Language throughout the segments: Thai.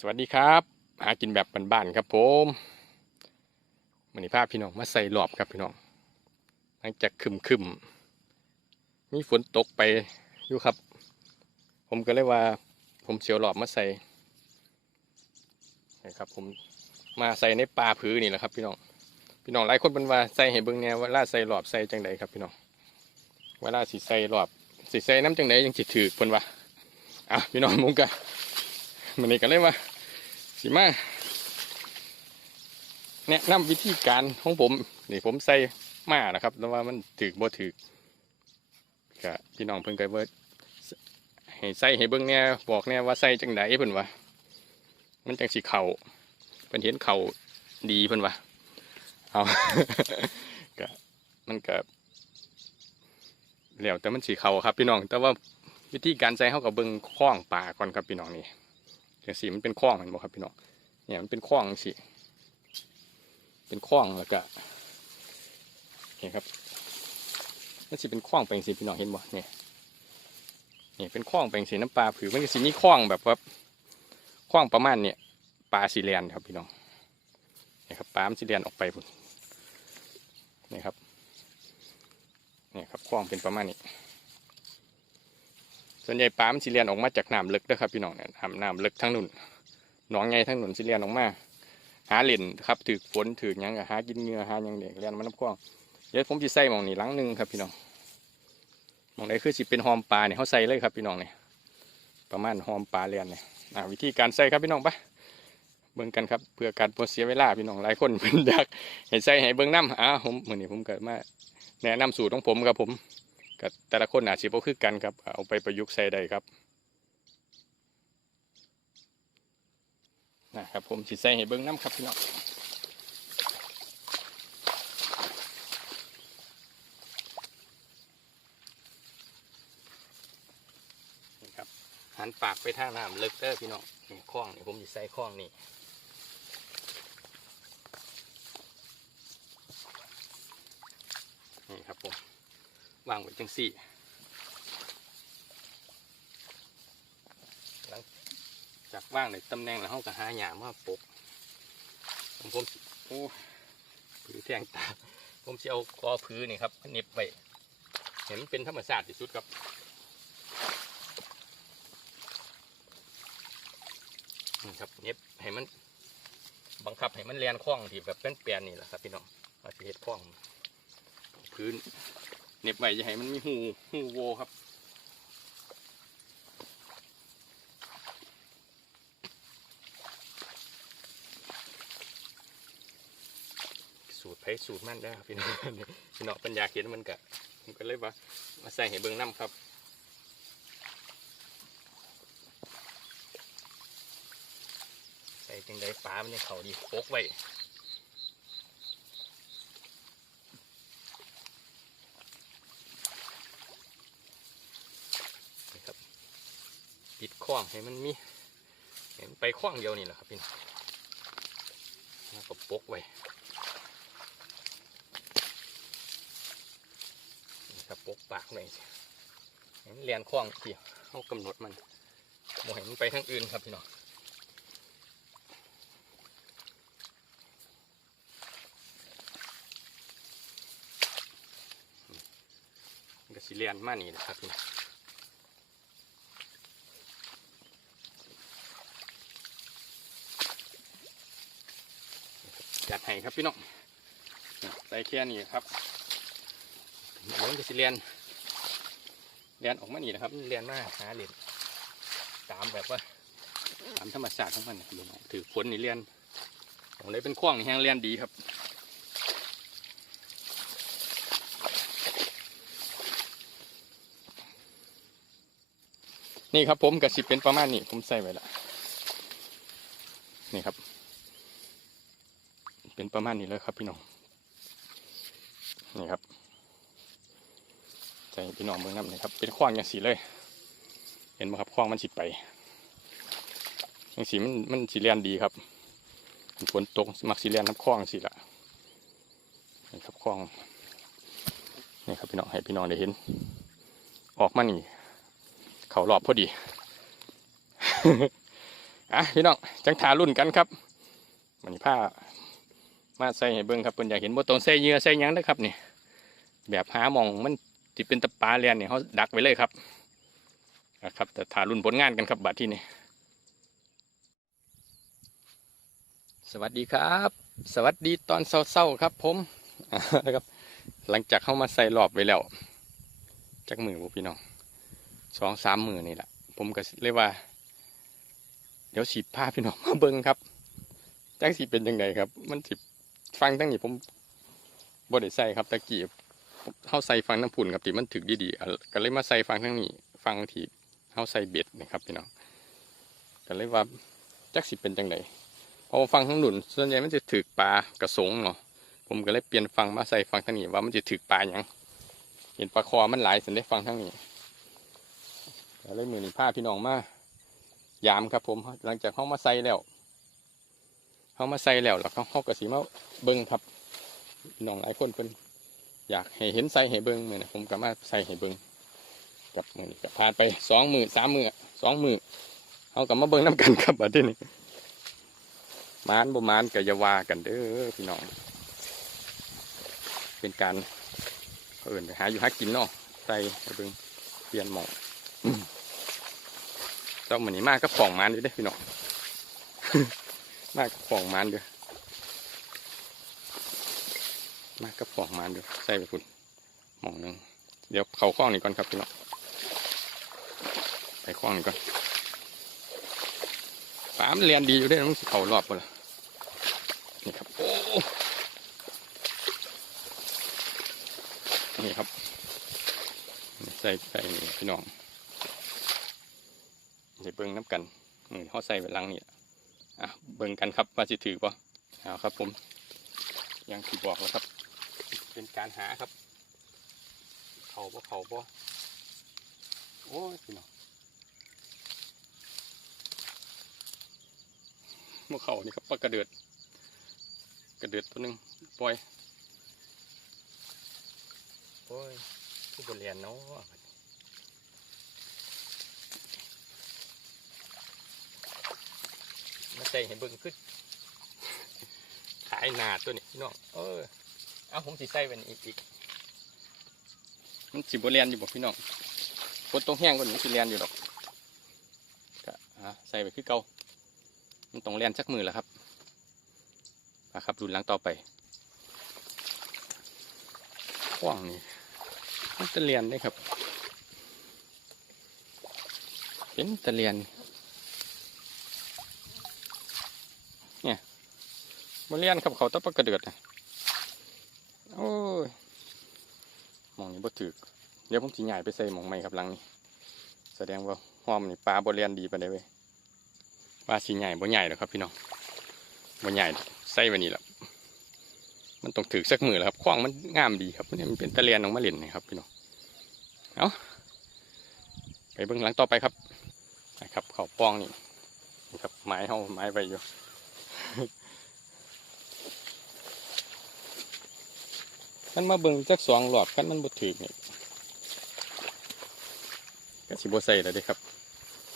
สวัสดีครับ หากินแบบบ้านๆครับผมมันนี้พาพพี่น้องมาใส่หลอบครับพี่น้องหลังจากคึมคึมๆมีฝนตกไปอยู่ครับ ผมก็เลยว่า ผมเสียวหลอบมาใส่นะครับ ผมมาใส่ในปลาผือนี่แหละครับ พี่น้องพี่น้องหลายคนเป็นว่าใส่ให้เบิ่งแนวเวลาใส่หลอบใส่จังใดครับพี่น้องเวลาสิใส่หลอบสิใส่น้ำจังใดยังสิตถือเพิ่นว่าอะพี่น้องมุงกัน มันนี้ก็เลยว่าสิมาแนะนำวิธีการของผมนี่ผมใส่มานะครับแต่ว่ามันถือบ่ถือก็พี่น้องเพิ่นก็เบิดให้ใส่ให้เบิ่งแหน่บอกแหน่ว่าใส่จังไดเพิ่นว่ามันจังสิเข้าเพิ่นเห็นเข้าดีเพิ่นว่าเอาก็มันก็แล้วแต่มันสิเข้าครับพี่น้อง แต่ว่าวิธีการใส่เฮาก็เบิ่งคล้องปลาก่อนครับพี่น้องนี่ จังสีมันเป็นคล้องเห็นบ่ครับพี่น้องเนี่ยมันเป็นคล้องสิเป็นคล้องแล้วก็เห็นครับมันสิเป็นคล้องไปจังสิพี่น้องเห็นบ่เนี่ยเนี่ยเป็นคล้องไปจังสิน้ำปลาผือมันก็สิมีคล้องแบบว่าคล้องประมาณเนี่ยปลาสีแลนครับพี่น้องเนี่ยครับปลามันสีแลนออกไปพุ่นนี่ครับนี่ครับคล้องเป็นประมาณนี้ ส่วนใหญ่ปลามสิเลียนออกมาจากน้ำลึกเด้อครับพี่น้องเนี่ยน้ำน้ำลึกทั้งนุ่นหนองไงทั้งนุ่นสิเลียนออกมา หาเล่นครับถือฝนถือยังหากินเงือหายังเด็กเลียนมันน้ำคล้องเดี๋ยวผมสิใส่หมองนี่หลังหนึ่งครับพี่น้องหมองไหนคือสิเป็นหอมปลาเนี่ยเขาใส่เลยครับพี่น้องเนี่ยประมาณหอมปลาเลียนเนี่ยวิธีการใส่ครับพี่น้องปะเบิ่งกันครับเพื่อการบ่เสียเวลาพี่น้องหลายคนเป็นอยากให้ใส่ให้เบิ่งน้ำอ่าผมเหมือนี้ผมเกิดมาแนะนำสูตรของผมครับผม ก็แต่ละคนอาจสิบ่คือกันครับ เอาไปประยุกต์ใช้ได้ครับนะครับผมสิใส่ให้เบิ่งน้ำครับพี่น้องนี่ครับหันปากไปทางน้ำเลิกเด้อพี่น้องนี่คล้องนี่ผมสิใส่คล้องนี่ครับผม วางไว้จังสี่จากว่างในตำแหน่งแล้วเขาก็หาหยามาปกผมผมโอ้ผือแทงตาผมจะเอาคอผือนี่ครับเน็บไว้เห็นเป็นธรรมชาติที่สุดครับนี่ครับเน็บให้มันบังคับให้มันเลียนคล้องที่แบบเป็นเปลนนี่แหละครับพี่น้องเอาสิเห็ดคล้องพื้น เหน็บไว้จะให้มันมีหูหูโวครับสูตรไผสูตรมันได้พี่น้องพี่น้องปัญญาเขียนมันกะผมก็เลยว่ามาใส่ให้เบิ้งน้ำครับใส่จังไดปลามันจะเขาดีโคกไว้นี่ครับ ปิดข้องให้มันมีเห็นไปข้องเดียวนี่แหละครับพี่น้องแล้วก็ปกไว้นี่ครับปกปากหน่อยเห็นเรียนคล้องที่เขากำหนดมันบ่เห็นมันไปทางอื่นครับพี่น้องก็สิเรียนมานี่นะครับพี่น้อง จัดให้ครับพี่น้องใส่แค่นี้ครับเดี๋ยวมันจะสิเรียนเรียนออกมานี่นะครับเรียนมาหาเหรียญตามแบบว่าตามธรรมชาติของมันนะพี่น้องถือผลนี่เรียนผมเลยเป็นข้องนี่แห้งเรียนดีครับนี่ครับผมกับสิเป็นประมาณนี้ผมใส่ไว้ละนี่ครับ เป็นประมาณนี้เลยครับพี่น้อง นี่ครับใส่พี่น้องเมืองน้ำนี่ครับ เป็นขว้างอย่างสีเลย เห็นไหมครับขว้างมันสิไปอย่างสีมันมันสีเลียนดีครับฝนตกมักสีเลียนน้ำขว้างสีละนี่ครับขว้างนี่ครับพี่น้องให้พี่น้องได้เห็น ออกมานี่ เขารอบพอดีอะพี่น้องจังทารุ่นกันครับมันผ้า มาใส่ให้เบิ่งครับเพิ่นอยากเห็นบ่ต้องใส่เหยื่อใส่ยังนะครับนี่แบบหามองมันสิเป็นตะปาเลียนเนี่ยเขาดักไว้เลยครับนะครับแต่ทารุ่นผลงานกันครับบัดที่นี่สวัสดีครับ สวัสดีตอนเศร้าๆครับ ผมนะครับ หลังจากเข้ามาใส่รอบไว้แล้วจักมือบ่พี่น้องสองสามมือนี่แหละผมก็เลยว่า เดี๋ยวสีผ้าพี่น้องมาเบิ่งครับจักสีเป็นยังไงครับ มันสิ ฟังตั้งนี้ผมบ่ได้ใส่ครับตะกี้เข้าใส่ฟังน้ำผุนครับที่มันถึกดีๆก็เลยมาใส่ฟังทั้งนี้ ฟังที่เข้าใส่เบ็ดนะครับพี่น้องก็เลยว่าจักสีเป็นยังไงเพอฟังทั้งหนุนส่วนใหญ่มันจะถึกปลากระสงเนาะผมก็เลยเปลี่ยนฟังมาใส่ฟังทั้งนี้ว่ามันจะถึกปลาอย่างเห็นปลาคอมันหลายสันได้ฟังทั้งนี้ก็เลยมือนี้ผ้าพี่น้องมายามครับผมหลังจากเขามาใส่แล้ว เขามาใส่แล้วแล้วเขาเขากระสีมาเบิ้งครับพี่น้องหลายคนเพิ่นอยากให้เห็นใส่ให้เบิ้งเหมือนผมก็มาใส่ให้เบิ้งกับมือนี้ก็ผ่านไปสองมือสามมือสองมือเขาก็มาเบิ้งน้กันครับบัดนี้มานบ่มานก็ยาวากันเด้อพี่น้อง เป็นการเอินหาอยู่หากินเนาะใส่เบิ้งเปลี่ยนหมองเจ้าเหมือนนี้มากก็ป่องมันอยู่เด้อพี่น้อง มากก็ป่องมันอยู่มากก็ป่องมันอยู่ใส่ไปคุณหมองหนึ่งเดี๋ยวเขาคล้องนี่ก่อนครับพี่น้องไปคล้องนี่ก่อนปามเรียนดีอยู่เด้อมันเขารอบหมดละนี่ครับโอ้นี่ครับใส่ใส่นี่พี่น้องเดี๋ยวเบิ่งน้ำกันมือเขาใส่ไว้หลังนี่ อะเบิ่งกันครับว่าสิถือป่ะเอาครับผม ยังที่บอกแล้วครับ เป็นการหาครับ เขาป่เขาป่โอ้ยพี่น้องเมื่อเขานี่ครับปลากระเดือดกระเดือดตัวหนึ่งปล่อยโอ้ยผู้บริเรียนเนาะ มาใส่ให้เบิ่งขึ้นขายหนาตัวนี้พี่น้องเออเอาผมสิใส่ไว้นี่อีกมันสิบเรียนอยู่บ่พี่น้องฝนตกแห้งกว่านี้สิเรียนอยู่ดอกก็อะใส่ไปคือเก่ามันต้องเรียนสักมือแล้วครับนะครับรุ่นหลังต่อไปขว้างนี่มันจะเรียนได้ครับ เป็นตะเรียน มาเลียนครับเขาตะปะกระเดือดนะโอ้ยมองนี้บ่ถือเดี๋ยวผมสิใหญ่ไปใส่หมองใหม่ครับหลังนี้แสดงว่าหอมนี่ปลาบ่เลียนดีปานใดเว้ยว่าสิใหญ่บ่ใหญ่หรอกครับพี่น้องบ่ใหญ่ใส่ไว้นี่แหละมันต้องถือสักมือแล้วครับขว้างมันงามดีครับเนี่ยมันเป็นตะเลียนออกมาเล่นนะครับพี่น้องเอาไปเบิ่งหลังต่อไปครับนะครับเขาป้องนี่นะครับไม้เฮาไม้ไปอยู่ มันมาเบิ่งจักสองหลอดกันมันบ่ถือนี่ก็สิบ่ใส่แล้วเด้ครับ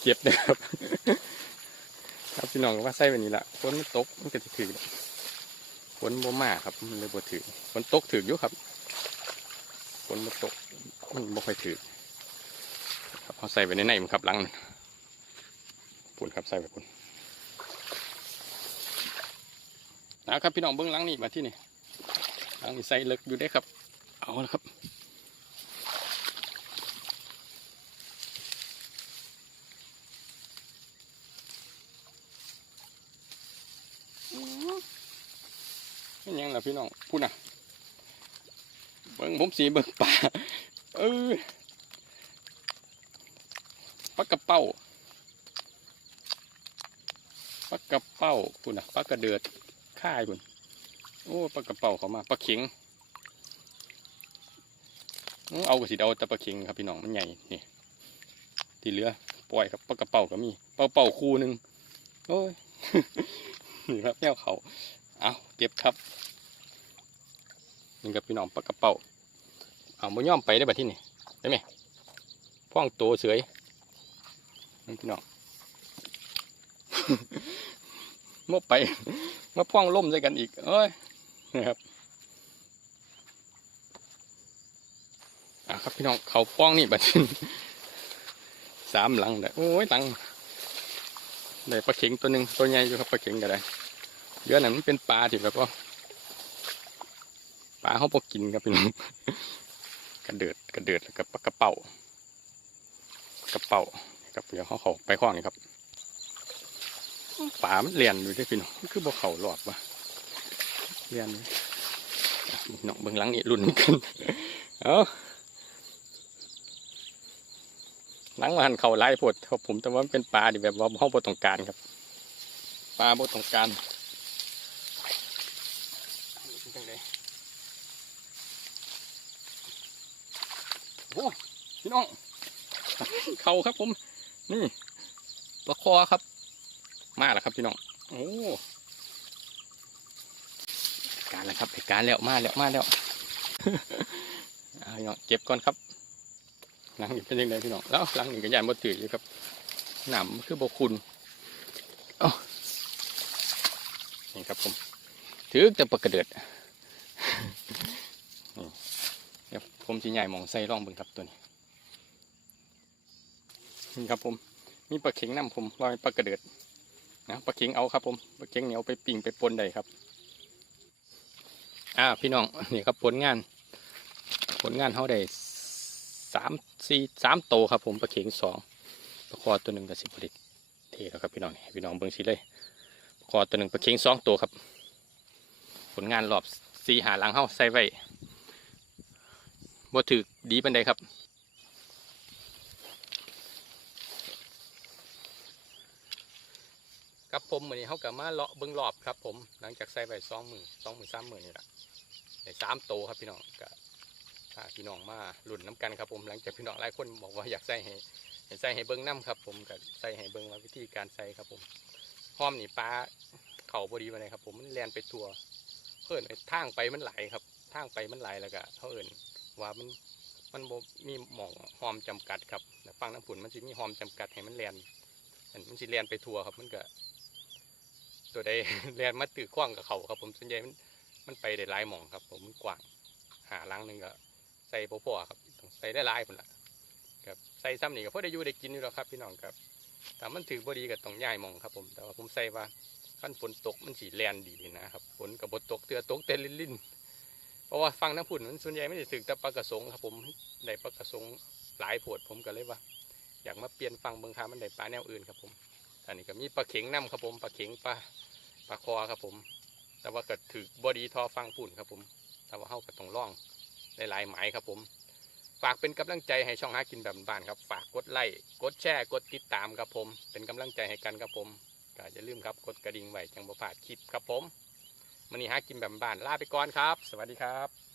เจ็บเด้อครับ ครับพี่น้องก็ว่าใส่แบบนี้ละฝนมันตกมันก็สิถือดอกฝนบ่มาครับมันเลยบ่ถือฝนตกถืออยู่ครับฝนบ่ตกมันบ่ค่อยถือครับเอาใส่ไว้ในในมันครับหลังนั่นปุ่นครับใส่ไปปุ่นนะครับพี่น้องเบิ่งหลังนี่มาที่นี่ ทางนี้ใส่เลิกอยู่ได้ครับ เอาละครับเป็นยังล่ะพี่น้องพูดนะเบิ่งผมสีเบิ่งป่าเออปลากระเป้าปลากระเป้าพูดนะปลากระเดือดค่ายพุ่น โอ้ปลากระเป๋าเขามาปลาเข็งเอากระสิเอาแต่ปลาเข็งครับพี่น้องมันใหญ่นี่ที่เหลือปล่อยครับปลากระเป๋าก็มีปลากระเป๋าคู่หนึ่งโอ้ยนี่ครับแก้วเขาเอาเก็บครับนี่ครับพี่น้องปลากระเป๋าเอาบ่ย่อมไปได้บัดที่นี่ได้ไหมพ่องโตเสยนี่พี่น้องมบไปมาพ่องล่มใส่กันอีกเอ้ย นะครับอะครับพี่น้องเขาป้องนี่บัดนี้สามหลังเลยโอ้ยหลังได้ปลาเข็งตัวหนึ่งตัวใหญ่อยู่ครับปลาเข็งก็ได้เยอะหนั้นมันเป็นปลาที่แบบว่าปลาเขาพอกินครับพี่น้องกระเดิดกระเดิดแล้วก็ปลากระเป๋ากระเป๋ากับเดี๋ยวเขาเขาไปข้องนี่ครับป่ามันเลียนอยู่ที่พี่น้องคือบ่เขาหลอดวะ เลียนอยู่อะพี่น้องเบื้องหลังนี่รุ่นกันเอาหลังมาหันเขาไล่ปวดครับผมแต่ว่าเป็นปลาที่แบบว่าเขาบ่ต้องการครับปลาบต้องการเป็นจังโอ้พี่น้องเขาครับผม นี่ปลาคอครับ มาแล้วครับพี่น้อง โอ้ การแล้วครับเหตุการแล้วมาแล้วมาแล้วเอาพี่น้องเก็บก่อนครับหลังนี้เป็นยังไงพี่น้องแล้วหลังนี้ก็ยานบ่ถืออยู่ครับหนามคือบคุณเอานี่ครับผมถือจะปลากระเดิดนี่เดี๋ยวผมสิใหญ่มองใส่ร่องบิ่งครับตัวนี้นี่ครับผมมีปลาเข็งน้ำผมลอยปลากระเดิดนะปลาเข็งเอาครับผมปลาเข็งเหนียวไปปิ่งไปปนได้ครับ อ่าพี่น้องนี่ครับผลงาน ผลงานเขาได้สามสี่สามโตครับผมประเข็งสองประคอตัวหนึ่งกับสิบผลิตเทแล้วครับพี่น้องนี่พี่น้องเบิ้งสิเลยประคอตัวหนึ่งประเข็งสองตัวครับ ผลงานรอบสี่หาหลังเข้าใส่ไว้บ่ถือดีเป็นใดครับ ครับผมเหมือนี้เขากับมาเลาะเบิ้งรอบครับ ผมหลังจากใส่ไปสองมือสองมือสามมือนี่แหละในสามโตครับพี่น้องกับพี่น้องมาหลุนน้ำกันครับผมหลังจากพี่น้องหลายคนบอกว่าอยากใส่ให้ใส่ให้เบิ้งน้ำครับ ผมกับใส่ให้เบิ้งว่าวิธีการใส่ครับผมห้อมนี่ปลาเข่าพอดีมาเลยครับ ผมมันแลนไปทัวเพิ่อ้ทางไปมันไหลครับทางไปมันไหลแล้วก็เขาเอิ่นว่ามันมันมีหมองหอมจำกัดครับแต่ฟังน้ำผุนมันจะมีหอมจำกัดให้มันแลนมันสิแลนไปทัวครับ มันก็ ตัวใดเรียนมาตือขว้างกับเขาครับ ผมส่วนใหญ่มันมันไปได้หลายหม่องครับ ผมมันกว้างหาลังหนึ่งก็ใส่พอๆครับต้องใส่ได้หลายคนละครับใส่ซ้ำนี่ก็พอได้อยู่ได้กินอยู่แล้วครับพี่น้องครับแต่มันถือบดีก็ต้องย้ายหม่องครับผมแต่ว่าผมใส่ว่าขั้นฝนตกมันสีแลนดีนะครับฝนกับบตกเตือตกแต่ลินลินเพราะว่าฟังน้ำผุนมันส่วนใหญ่ไม่ได้ถึกแต่ปลากระสงครับผมได้ปลากระสงหลายโพดผมก็เลยว่า อยากมาเปลี่ยนฟังเบิงคามันได้ปลาแนวอื่นครับผม อันนี้ก็มีปลาเข็งน้ำครับผมปลาเข็งปลาปลาคอครับผม แต่ว่าก็ถือบอดีทอฟังปุ่นครับผม แต่ว่าเฮาก็ต้องล่องหลายๆหมายครับผม ฝากเป็นกำลังใจให้ช่องหากินแบบบ้านครับ ฝากกดไลค์กดแชร์กดติดตามครับผม เป็นกำลังใจให้กันครับผมก็อย่าลืมครับกดกระดิ่งไว้จังบ่พลาดคลิปครับผมมันนี้หากินแบบบ้านลาไปก่อนครับ สวัสดีครับ